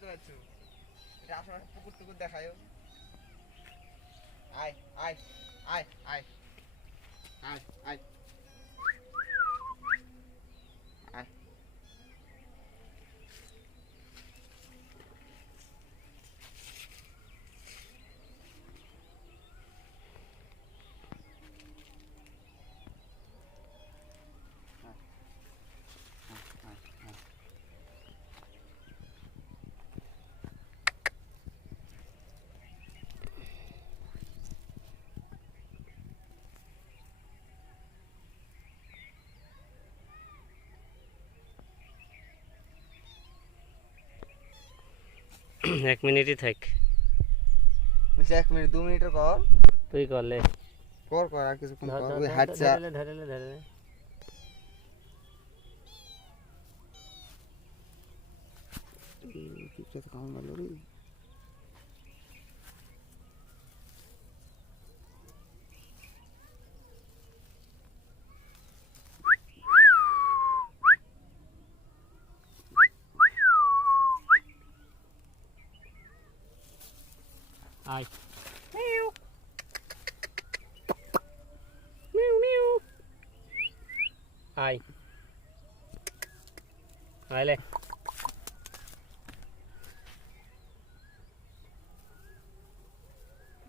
বুঝতে পারছো এটা আশেপাশে পুকুর টুকুর দেখায়ও আয় আয় আয় আয় আয় আয় আয় এক মিনিটই থাক বলছি 1 মিনিট 2 মিনিটের কর তুই করলে কর কর আর কিছুক্ষণ কর ওই হাঁটছা ধরে চুপচাপ কাম ভালো রে আয় আয় আইলে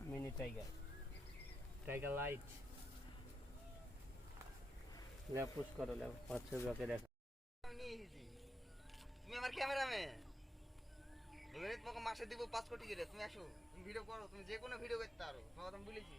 মিনি টাইগার টাইগার লাইট লে পুশ করো লে পাঁচশো ব্লকে দেখা তুমি আমার ক্যামেরাম্যান এবারে তোমাকে মাসে দিব 5 কোটি করে তুমি আসো তুমি ভিডিও করো তুমি যে কোনো ভিডিও করতে পারো তোমাকে আমি বলেছি